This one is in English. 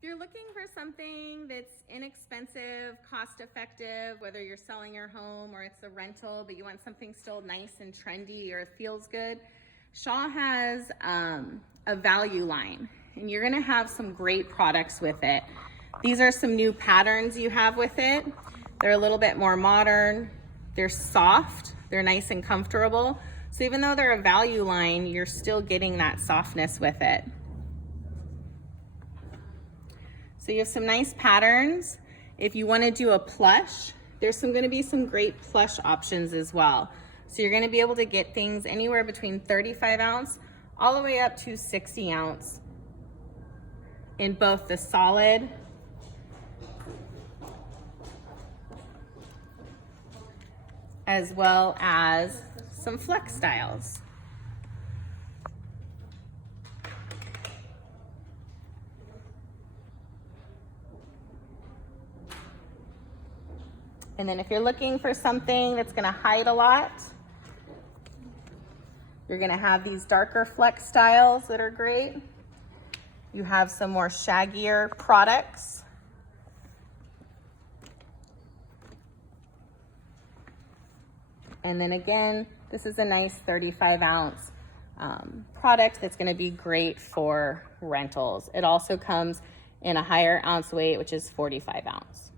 If you're looking for something that's inexpensive, cost-effective, whether you're selling your home or it's a rental, but you want something still nice and trendy or feels good, Shaw has a value line, and you're gonna have some great products with it. These are some new patterns you have with it. They're a little bit more modern. They're soft, they're nice and comfortable. So even though they're a value line, you're still getting that softness with it. So you have some nice patterns. If you want to do a plush, there's going to be some great plush options as well. So you're going to be able to get things anywhere between 35 ounce all the way up to 60 ounce in both the solid as well as some flex styles. And then if you're looking for something that's gonna hide a lot, you're gonna have these darker flex styles that are great. You have some more shaggier products. And then again, this is a nice 35 ounce product that's gonna be great for rentals. It also comes in a higher ounce weight, which is 45 ounce.